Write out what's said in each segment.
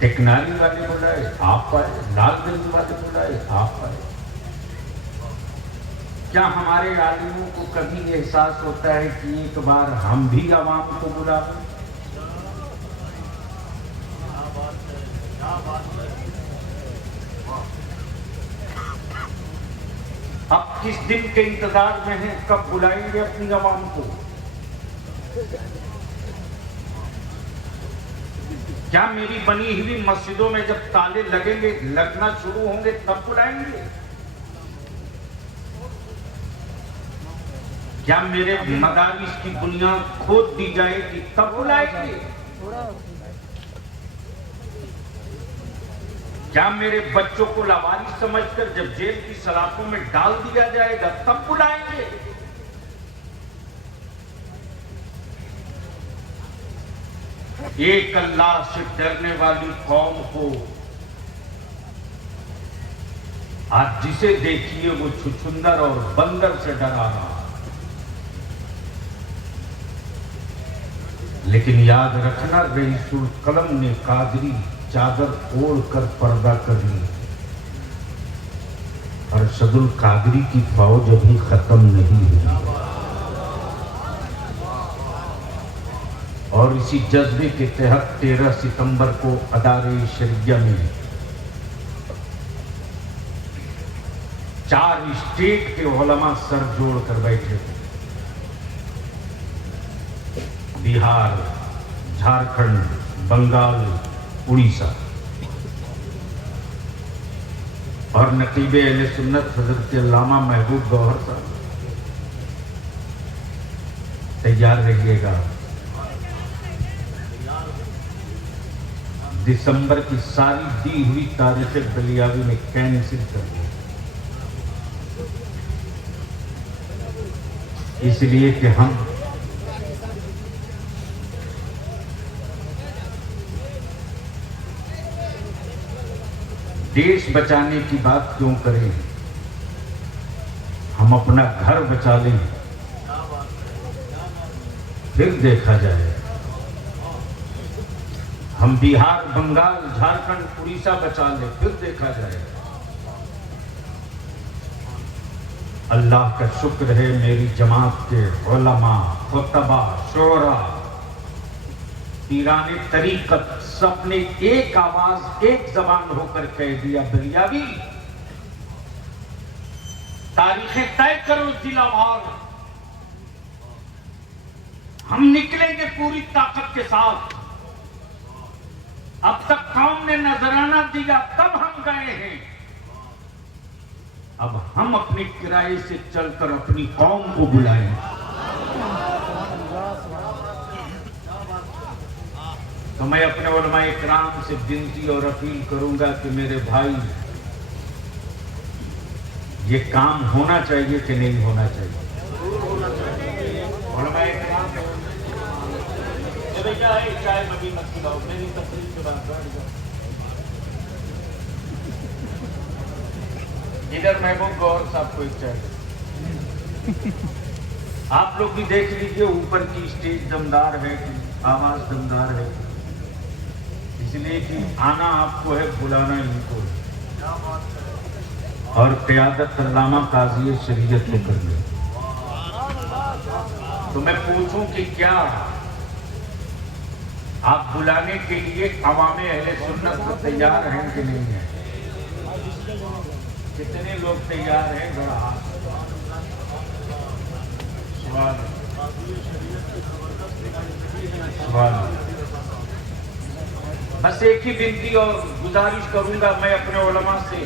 ٹیکناری والے بلائے آپ آئے، لال گنج والے بلائے آپ آئے. کیا ہمارے عالموں کو کبھی احساس ہوتا ہے کہ ایک بار ہم بھی عوام کو بلا دیں؟ اب کس دن کے انتظار میں ہیں، کب بلائیں گے اپنی عوام کو؟ کیا میری بنی ہوئی مسجدوں میں جب تالے لگیں گے، لگنا شروع ہوں گے تب بلائیں گے؟ کیا میرے مدارس کی بنیاد کھود دی جائے گی تب بلائیں گے؟ کیا میرے بچوں کو لاوارث سمجھ کر جب جیل کی سلاخوں میں ڈال دیا جائے گا تب بلائیں گے؟ ایک اللہ سے ڈرنے والی قوم کو آج جسے دیکھیے وہ چھچندر اور بندر سے ڈرا رہا. لیکن یاد رکھنا، رئیس القلم نے قادری چادر اوڑھ کر پردہ کر لی. ارشد القادری کی فوج ابھی ختم نہیں ہوئی، اور اسی جذبے کے تحت 13 ستمبر کو ادارے شریعہ میں 4 اسٹیٹ کے علماء سر جوڑ کر بیٹھے تھے. بہار، جھارکھنڈ، بنگال، اڑیسہ، اور نقیب اہل سنت حضرت علامہ محبوب گوہر صاحب. تیار رہیے گا، دسمبر کی ساری دی ہوئی تاریخ بلیاوی میں کینسل کر دیا، اس لیے کہ ہم دیش بچانے کی بات کیوں کریں، ہم اپنا گھر بچا لیں پھر دیکھا جائے. ہم بہار، بنگال، جھارکھنڈ، اڑیسہ بچا لیں پھر دیکھا جائے. اللہ کا شکر ہے میری جماعت کے علماء، خطبہ، شعراء، پیران طریقت سب نے ایک آواز، ایک زبان ہو کر کہہ دیا، بلیاوی تاریخیں طے کرو ضلع وار، ہم نکلیں گے پوری طاقت کے ساتھ. اب تک قوم نے نذرانہ دیا تب ہم گئے ہیں، اب ہم اپنے کرائے سے چل کر اپنی قوم کو بلائیں. تو میں اپنے علماء اکرام سے بنتی اور اپیل کروں گا کہ میرے بھائی، یہ کام ہونا چاہیے کہ نہیں ہونا چاہیے؟ علماء اکرام چائے مبی مت کھلاؤ، میری تقریر کے بعد ادھر محبوب گوہر صاحب کو ایک چائے. آپ لوگ بھی دیکھ لیجئے، اوپر کی اسٹیج دمدار ہے کہ آواز دمدار ہے، اس لیے کہ آنا آپ کو ہے، بلانا ان کو ہے، اور قیادت علامہ قاضی شریعت کو کرنا. تو میں پوچھوں کہ کیا آپ بلانے کے لیے عوام اہل سنت کو تیار ہیں کہ نہیں ہیں؟ کتنے لوگ تیار ہیں؟ ذرا ہاتھ. سوال. بس ایک ہی بنتی اور گزارش کروں گا میں اپنے علماء سے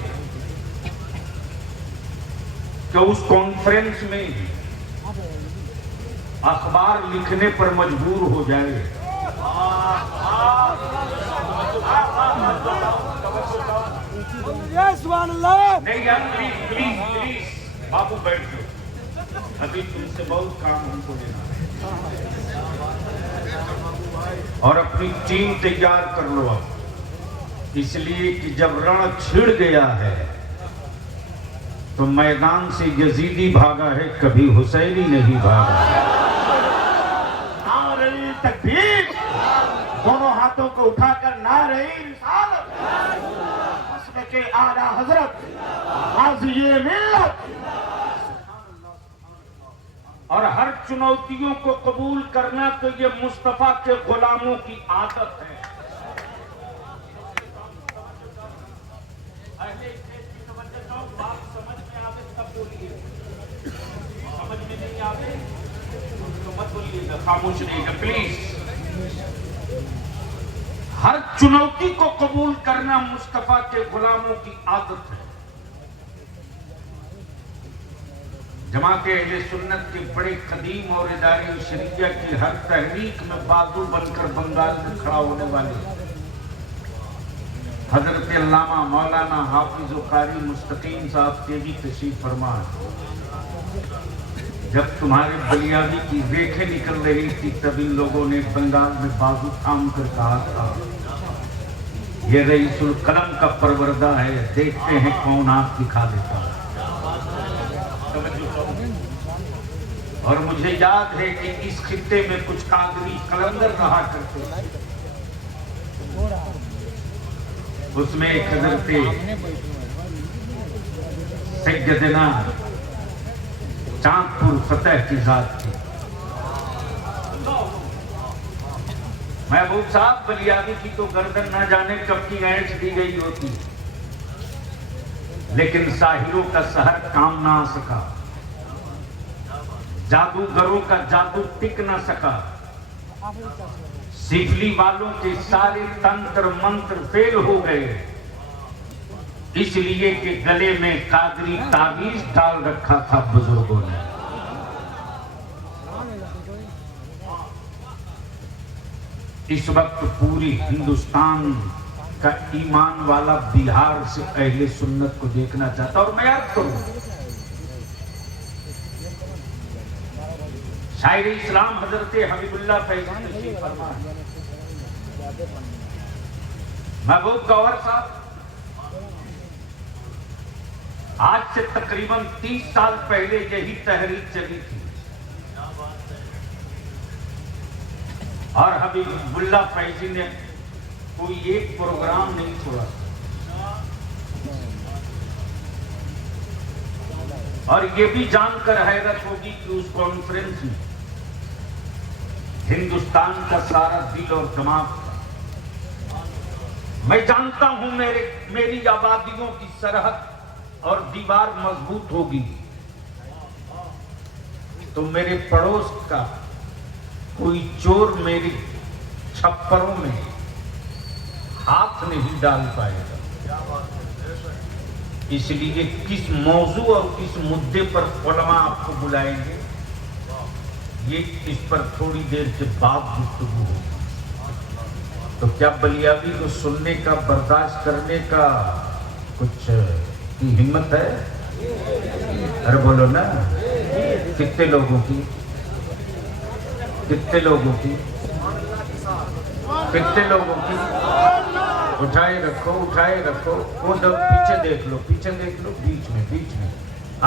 کہ اس کانفرنس میں اخبار لکھنے پر مجبور ہو جائے. نہیں یار، پلیز پلیز پلیز بابو بیٹھ جاؤ، ابھی تم سے بہت کام ہم کو لینا ہے، اور اپنی ٹیم تیار کر لو اب، اس لیے کہ جب رن چھڑ گیا ہے تو میدان سے یزیدی بھاگا ہے، کبھی حسینی نہیں بھاگا. تکبیر! دونوں ہاتھوں کو اٹھا کر نعرہ رسالت، مسلک اعلیٰ حضرت، غازی ملت، اور ہر چنوتیوں کو قبول کرنا تو یہ مصطفیٰ کے غلاموں کی عادت ہے۔ بات سمجھ میں آوے تب بولیے، سمجھ میں نہیں آوے تو مت بولیے گا، خاموش رہیے گا پلیز۔ ہر چنوتی کو قبول کرنا مصطفیٰ کے غلاموں کی عادت ہے۔ جماعت اہل سنت کے بڑے قدیم اور ادارے شریعہ کی ہر تحریک میں بازو بن کر بنگال میں کھڑا ہونے والے حضرت علامہ مولانا حافظ و قاری مستقیم صاحب کے بھی تشریف فرما۔ جب تمہارے بلیابی کی ریکھیں نکل رہی تھی تب ان لوگوں نے بنگال میں بازو تھام کر کہا تھا یہ رئیس القلم کا پروردہ ہے، دیکھتے ہیں کون آنکھ دکھا دیتا ہے۔ اور مجھے یاد ہے کہ اس خطے میں کچھ قادری قلندر رہا کرتے تھے، اس میں ایک حضرت سیدنا چاند پور فتح کی ذات تھی۔ محبوب صاحب بلیابی کی تو گردن نہ جانے کب کی اینٹ دی گئی ہوتی، لیکن ساحروں کا سحر کام نہ آ سکا، جادوگروں کا جادو ٹک نہ سکا، سیفلی والوں کے سارے تنتر منتر فیل ہو گئے، اس لیے کہ گلے میں قادری تعویذ ڈال رکھا تھا بزرگوں نے۔ اس وقت پوری ہندوستان کا ایمان والا بہار سے اہل سنت کو دیکھنا چاہتا، اور میں یاد کروں شاعر اسلام حضرت حبیب اللہ فیضی تشریف فرما۔ محبوب گوہر صاحب آج سے تقریباً 30 سال پہلے یہی تحریک چلی تھی، اور حبیب اللہ فیضی نے کوئی ایک پروگرام نہیں چھوڑا، اور یہ بھی جان کر حیرت ہوگی کہ اس کانفرنس میں ہندوستان کا سارا دل اور دماغ تھا۔ میں جانتا ہوں میری آبادیوں کی سرحد اور دیوار مضبوط ہوگی تو میرے پڑوس کا کوئی چور میری چھپروں میں ہاتھ نہیں ڈال پائے گا۔ اس لیے کس موضوع اور کس مدعے پر علماء آپ کو بلائیں گے، یہ اس پر تھوڑی دیر کے بعد گفتگو ہوگی۔ تو کیا بلیابی کو سننے کا، برداشت کرنے کا کچھ کی ہمت ہے؟ ارے بولو نا، کتنے لوگوں کی، کتنے لوگوں کی، کتنے لوگوں کی؟ اٹھائے رکھو، اٹھائے رکھو، وہ پیچھے دیکھ لو، پیچھے دیکھ لو، بیچ میں، بیچ میں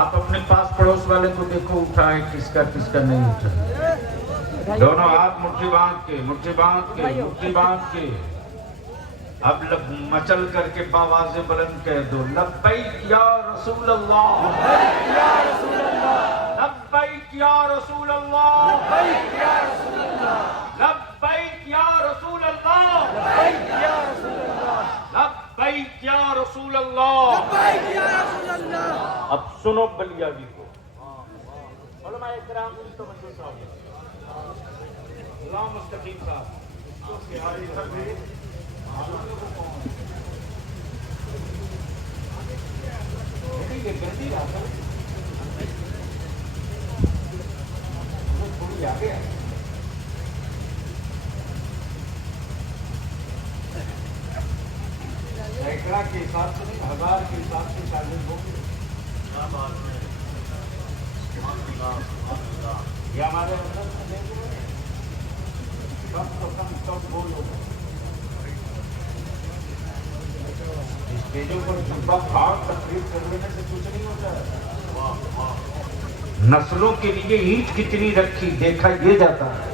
آپ اپنے پاس پڑوس والے کو دیکھو، اٹھائے کس کا کس کا نہیں اٹھائے۔ دونوں ہاتھ مٹھی باندھ کے، مٹھی باندھ کے، مٹھی باندھ کے، اب مچل کر کے باواز بلند کہہ دو، لبیک یا رسول اللہ، لبیک یا رسول اللہ، لبیک یا رسول اللہ، لبیک یا رسول اللہ، لبیک یا رسول اللہ، لبیک یا رسول اللہ، لبیک یا رسول اللہ، لبیک یا رسول اللہ۔ اب سنو بلیابی کو، علماء اکرام کی توجہ صاحب، اللہ مستقیم صاحب، گردی رہا تھا تھوڑی آگے آ سینکڑا کے حساب سے نہیں، 1000 کے حساب سے شاگرد ہو گئے۔ یہ ہمارے کم تو کم سب بولو، اسٹیجوں پر جھبا پھاڑ تقریر کر لینے سے کچھ نہیں ہوتا ہے۔ نسلوں کے لیے اینٹ کتنی رکھی دیکھا یہ جاتا ہے۔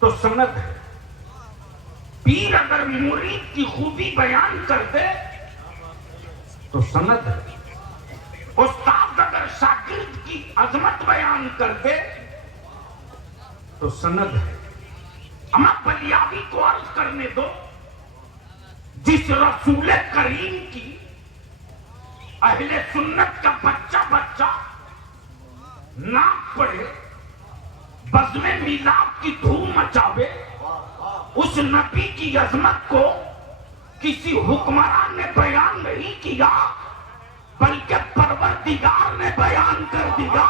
تو سند ہے. پیر اگر مرید کی خوبی بیان کر دے تو سند ہے. استاد اگر شاگرد کی عظمت بیان کر دے تو سند ہے. ہمیں بلیابی کو عرض کرنے دو. جس رسول کریم کی اہل سنت کا بچہ ناک پڑے، بزم میلاد کی دھوم مچاوے، اس نبی کی عظمت کو کسی حکمران نے بیان نہیں کیا بلکہ پروردگار نے بیان کر دیا.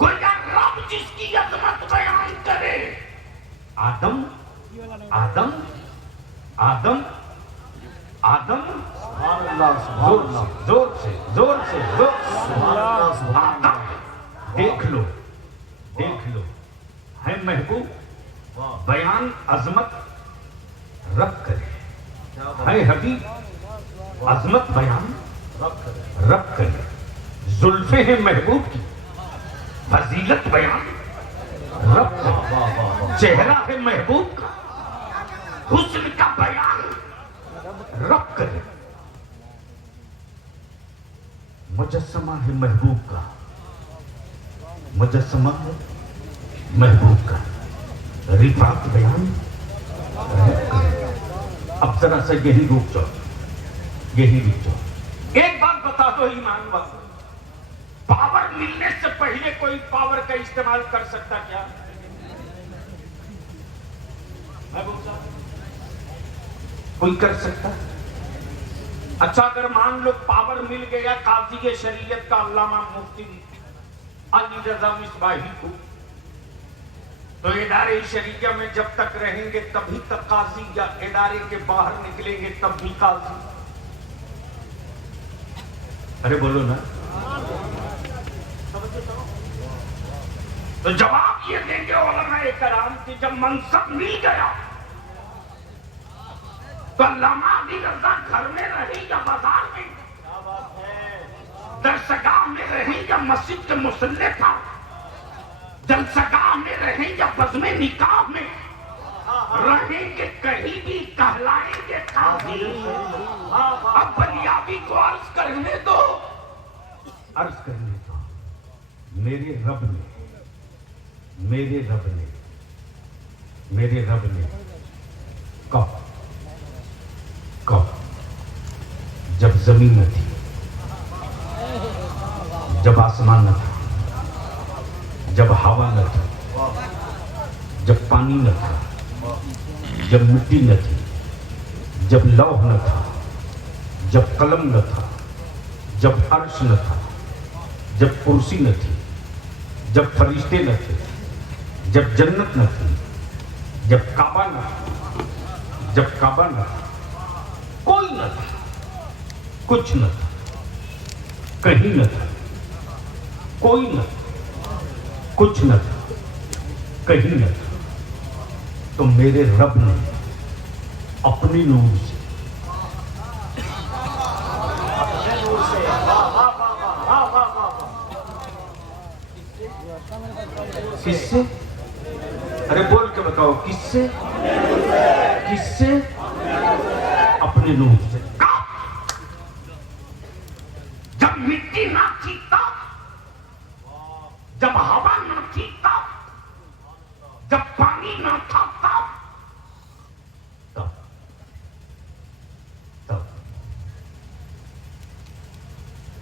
گویا رب جس کی عظمت بیان کرے، آدم آدم آدم آدم، زور سے آدم دیکھ لو ہے محبوب بیان عظمت رب کرے، ہے حبیب عظمت بیان رب کرے. زلفیں ہیں محبوب کی فضیلت بیان رب کرے. چہرہ ہے محبوب کا حسن کا بیان رب کرے. مجسمہ ہے محبوب کا، مجسمہ ہے محبوب کا رفعت بیان رب کرے. اب ذرا سا یہی رک جاؤ. ایک بات بتا دو ایمان والوں، پاور ملنے سے پہلے کوئی پاور کا استعمال کر سکتا کیا؟ کوئی کر سکتا؟ اچھا اگر مان لو پاور مل گیا قاضی شریعت کا علامہ مفتی علی رضا مصباحی کو، تو ادارے شریعہ میں جب تک رہیں گے تبھی تک قاضی، یا ادارے کے باہر نکلیں گے تب بھی قاضی؟ ارے بولو نا. تو جواب یہ دیں گے علماء کرام کہ جب منصب مل گیا تو علامہ علی رضا گھر میں رہی یا بازار میں، درسگاہ میں رہیں یا مسجد کے مصلی پر، جلسگاہ میں رہیں یا بزم نکاح میں رہیں گے، کہیں بھی کہلائیں گے قاضی. اب بلیابی کو عرض کرنے دو. میرے رب نے کب جب زمین نہ تھی، جب آسمان نہ تھا، جب ہوا نہ تھی، جب پانی نہ تھا، جب مٹی نہ تھی، جب لوح نہ تھا، جب قلم نہ تھا، جب عرش نہ تھا، جب کرسی نہ تھی، جب فرشتے نہ تھے، جب جنت نہ تھی، جب کعبہ نہ تھا، کوئی نہ تھا، کچھ نہ تھا، کہیں نہ تھا، کوئی نہ تھا، کچھ نہ تھا، کہیں نہ تھا. تو میرے رب نے اپنی نور سے کس سے؟ ارے بول کے بتاؤ کس سے؟ اپنے نور سے. جب مٹی نہ تھی تب، جب ہوا نہ تھی تب، جب پانی نہ تھا تب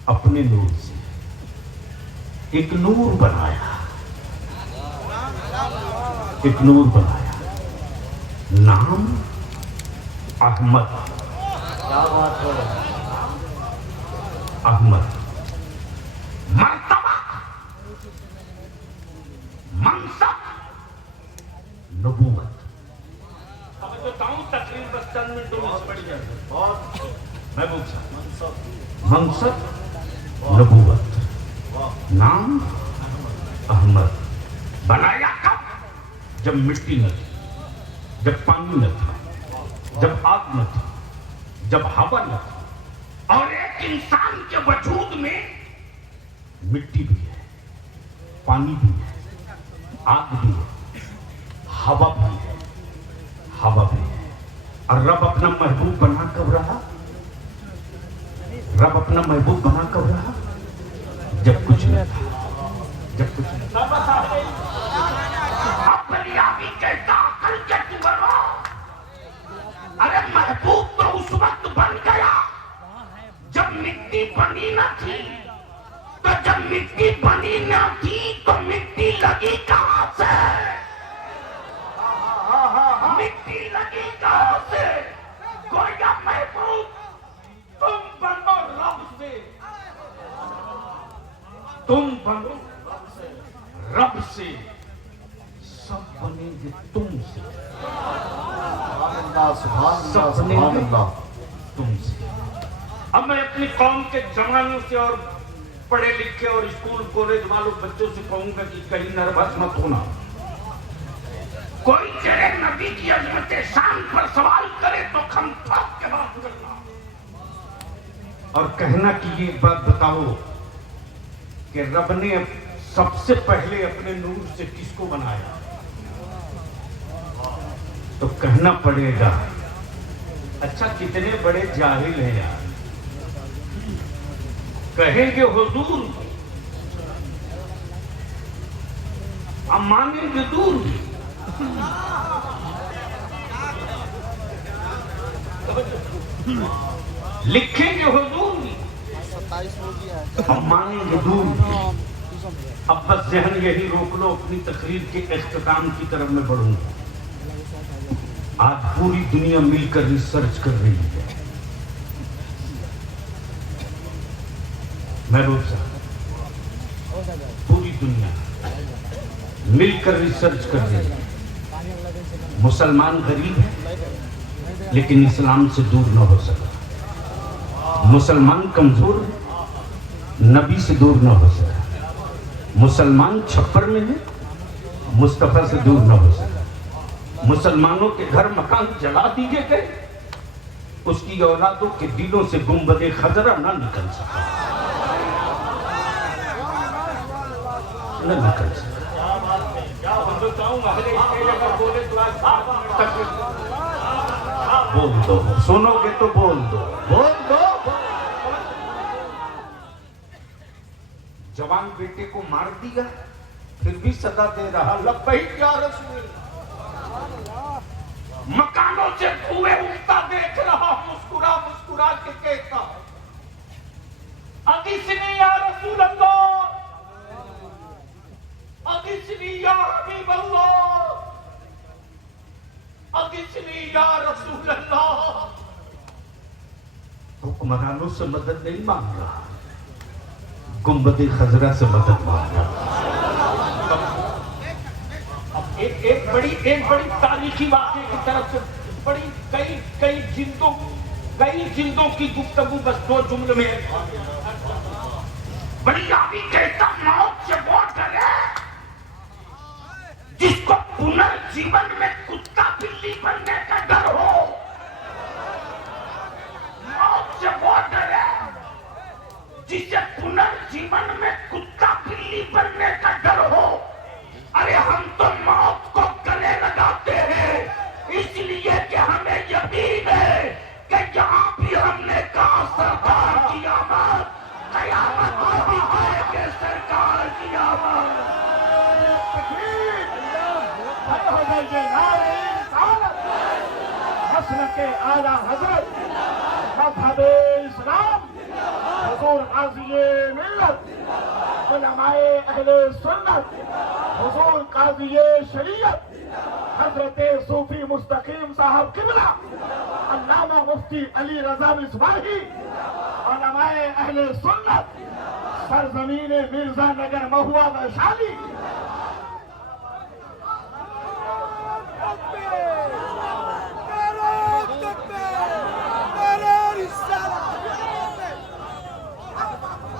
اپنے نور سے ایک نور بنایا، نام احمد. مرتبہ، منصب، نبوت. اب بتاتا ہوں تقریر بس چند منٹوں میں پڑ جائے. میں پوچھا منصب، نبوت، نام احمد. بنایا کب؟ جب مٹی نہ تھی، جب پانی نہ تھا، جب آگ نہ تھی، جب ہوا نہ تھی، اور ایک انسان کے وجود میں مٹی بھی ہے، پانی بھی ہے، آگ بھی ہے، ہوا بھی ہے، ہوا بھی ہے، اور رب اپنا محبوب بنا کب رہا؟ رب اپنا محبوب بنا کب رہا؟ جب کچھ نہ تھا، جب کچھ نہ تھا۔ اپنی آبی کہتا عقل کے تمہارا، ارے محبوب تو اس وقت بن گیا جب مٹی بنی نہ تھی، تو جب مٹی بنی نہ تھی تو مٹی لگی کہاں سے؟ مٹی لگی کہاں سے؟ گویا محبوب تم بنو رب سے، تم بنو رب سے، سب بنیں گے تم سے، سب بنیں گے تم سے۔ اب میں اپنی قوم کے جوانوں سے اور پڑھے لکھے اور اسکول کالج والوں بچوں سے کہوں گا کہ کہیں نروس مت ہونا۔ کوئی تیرے نبی کی عظمت شان پر سوال کرے تو کھم پھاپ کے بات کرنا اور کہنا کہ یہ بات بتاؤ کہ رب نے سب سے پہلے اپنے نور سے کس کو بنایا؟ تو کہنا پڑے گا اچھا کتنے بڑے جاہل ہیں یار، کہیں گے حضور اب مانیں گے دور بھی، لکھیں گے حضور بھی، اب مانیں گے دور بھی۔ اب بس ذہن یہی روک لو، اپنی تقریر کے اختتام کی طرف میں بڑھوں گا۔ آج پوری دنیا مل کر ریسرچ کر رہی ہے، محبوب صاحب پوری دنیا مل کر ریسرچ کر رہی ہے۔ مسلمان غریب ہے لیکن اسلام سے دور نہ ہو سکا، مسلمان کمزور ہے نبی سے دور نہ ہو سکا، مسلمان چھپر میں ہے مصطفیٰ سے دور نہ ہو سکا، مسلمانوں کے گھر مکان جلا دیے گئے، اس کی اولادوں کے دلوں سے گنبد خضرا نہ نکل سکا، نہ نکل سکا۔ بول دو، سنو گے تو بول دو، بول دو۔ جوان بیٹے کو مار دیا پھر بھی صدا دے رہا لبیک یا رسول اللہ۔ مکانوں سے دھوئیں اٹھتا دیکھ رہا، مسکرا مسکرا کے کہتا اغثنی یا رسول اللہ، اغثنی یا حبیب اللہ، اغثنی یا رسول اللہ۔ حکمرانوں سے مدد نہیں مانگ رہا، گنبد خضرا سے مدد مانگ رہا۔ ایک بڑی تاریخی واقعے کی طرف سے بڑی کئی جلدوں کی گفتگو بس دو جملے میں۔ بڑی آبی کہتا موت سے وہ ڈرے جس کو پنرجیون میں کتا بلی بننے کا ڈر ہو، موت سے وہ ڈرے جسے پنرجیون میں کتا بلی بننے کا ڈر ہو۔ ارے ہم تو موت کو گلے لگاتے ہیں اس لیے کہ ہمیں یقین ہے کہ جہاں بھی ہم نے کہا سرکار کی آمد، قیامت میں بھی کہے کہ سرکار کی آمد۔ مسلک اعلیٰ حضرت مذہب اسلام حضور غازی ملت علماء اہل سنت حضور قاضی شریعت حضرت صوفی مستقیم صاحب قبلہ علامہ مفتی علی رضا مصباحی، علماء اہل سنت سرزمین مرزا نگر مہوا ویشالی،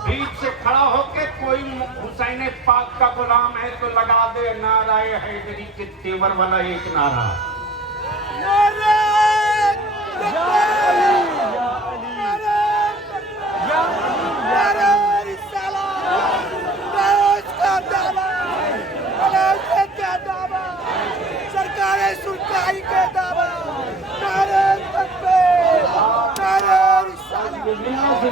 بیچ سے کھڑا ہو کے کوئی حسین پاک کا غلام ہے تو لگا دے نعرہ حیدری کے تیور والا ایک نعرہ۔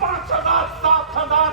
5,000 7,000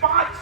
5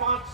5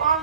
5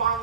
5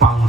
5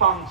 5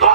2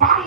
5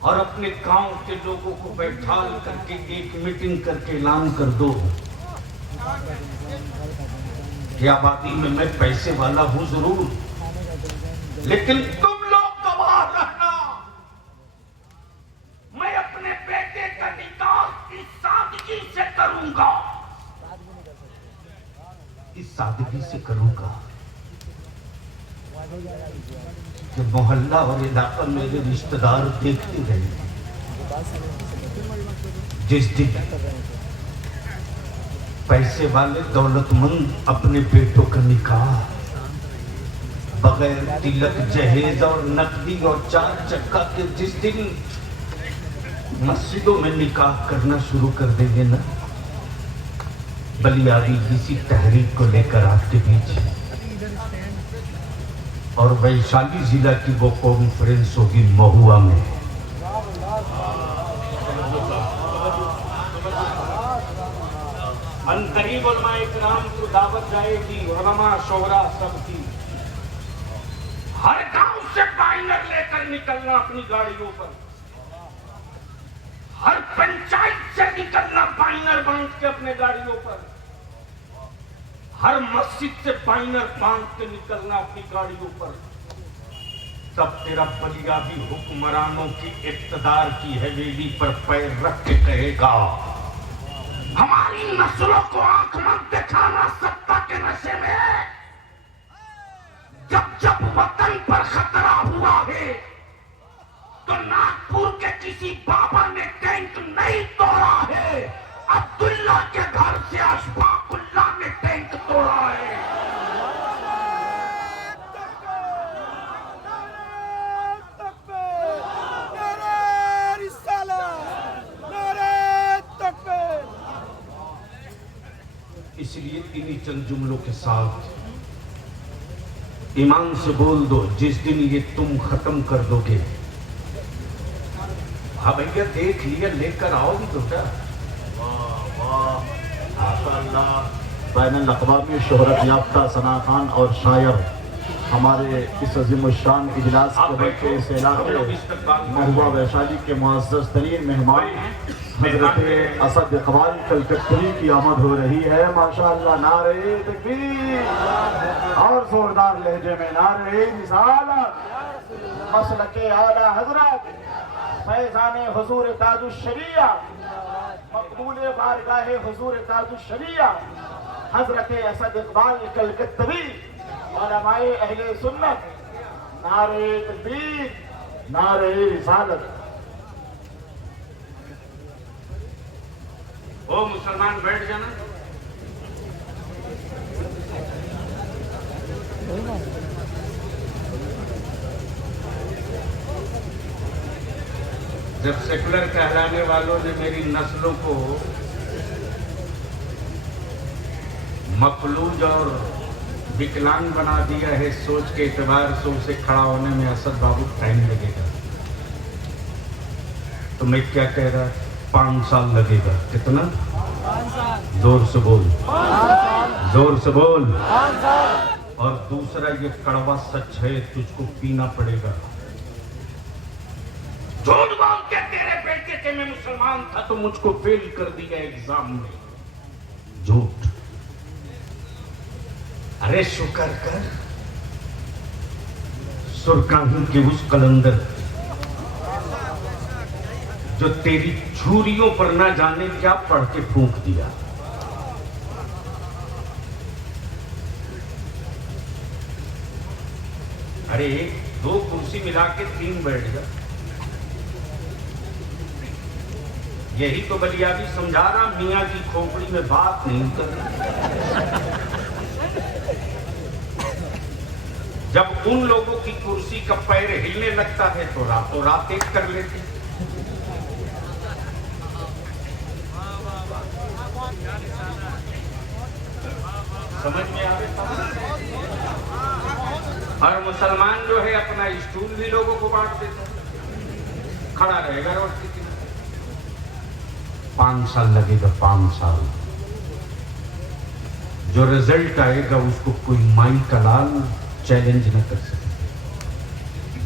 اور اپنے گاؤں کے لوگوں کو بیٹھال کر کے ایک میٹنگ کر کے اعلان کر دو کہ آبادی میں پیسے والا ہوں ضرور، لیکن تم لوگ گواہ رہنا، میں اپنے بیٹے کا نکاح اس سادگی سے کروں گا، اس سادگی سے کروں گا کہ محلہ اور علاقہ میرے رشتہ دار دیکھتے رہے۔ جس دن پیسے والے دولت مند اپنے بیٹوں کا نکاح بغیر تلک جہیز اور نقدی اور 4 چکا کے جس دن مسجدوں میں نکاح کرنا شروع کر دیں گے نا، بلیاری اسی تحریک کو لے کر آپ کے بیچ، اور ویشالی ضلع کی وہ کانفرنس ہوگی مہوا میں۔ عنقریب علماء اکرام کو دعوت جائے گی، علماء شعراء سب کی، ہر گاؤں سے بائنر لے کر نکلنا اپنی گاڑیوں پر، ہر پنچایت سے نکلنا بائنر باندھ کے اپنے گاڑیوں پر، ہر مسجد سے بائنر باندھ کے نکلنا اپنی گاڑیوں پر، تب تیرا بلیابی حکمرانوں کی اقتدار کی حویلی پر پیر رکھ کے کہے گا ہماری نسلوں کو آنکھ مت دکھانا ستا کے نشے میں، جب جب وطن پر خطرہ ہوا ہے تو ناگپور کے کسی بابا نے ٹینک نہیں توڑا ہے، عبداللہ کے گھر سے اشفاق اللہ نے ٹینک توڑا ہے۔ اس لیے انہی چند جملوں کے ساتھ ایمان سے بول دو، جس دن یہ تم ختم کر دو گے، ہاں بھیا دیکھ لیا، لے کر آؤ گی تو کیا؟ ماشاء اللہ، بین الاقوامی شہرت یافتہ ثنا خان اور شاعر ہمارے اس عظیم الشان اجلاس کے وقت اس علاقے مہوا ویشالی کے معزز ترین مہمان حضرت اسد اقبال کلکتری کی آمد ہو رہی ہے۔ ماشاءاللہ، نعرہ تکبیر، اور زوردار لہجے میں نعرہ رسالت، مسلک اعلیٰ حضرت فیضان حضور تاج الشریعہ، مقبول بارگاہ حضور تاج الشریعہ حضرت اسد اقبال کلکتری، علماء اہل سنت، نعرہ تکبیر، نعرہ رسالت۔ او مسلمان بیٹھ جانا، جب سیکولر کہلانے والوں نے میری نسلوں کو مفلوج اور وکلانگ بنا دیا ہے، سوچ کے اعتبار سے اسے کھڑا ہونے میں اسد بابو ٹائم لگے گا، تو میں کیا کہہ رہا، 5 سال لگے گا۔ کتنا؟ 5 سال۔ زور سے بول، زور سے بول۔ اور دوسرا یہ کڑوا سچ ہے، تجھ کو پینا پڑے گا۔ جھوٹ بول کے تیرے بیٹے کہ میں مسلمان تھا تو مجھ کو فیل کر دیا ایگزام میں، جھوٹ۔ ارے شکر کر سرکاہی کے اس قلندر جو تیری چھریوں پر نہ جانے کیا پڑھ کے پھونک دیا۔ ارے 2 کرسی ملا کے 3 بیٹھ جا، یہی تو بلیابی سمجھا رہا، میاں کی کھوپڑی میں بات نہیں کر رہی۔ جب ان لوگوں کی کرسی کا پیر ہلنے لگتا ہے تو راتوں رات ایک کر لیتے۔ سمجھ میں آ رہا؟ اور مسلمان جو ہے اپنا اسٹول بھی لوگوں کو بانٹ دیتا ہے، کھڑا رہے گا روڈ کی 5 سال لگے گا، 5 سال۔ جو رزلٹ آئے گا اس کو کوئی مائی کا لال چیلنج نہ کر سکے۔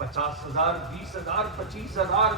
50,000, 20,000, 25,000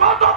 2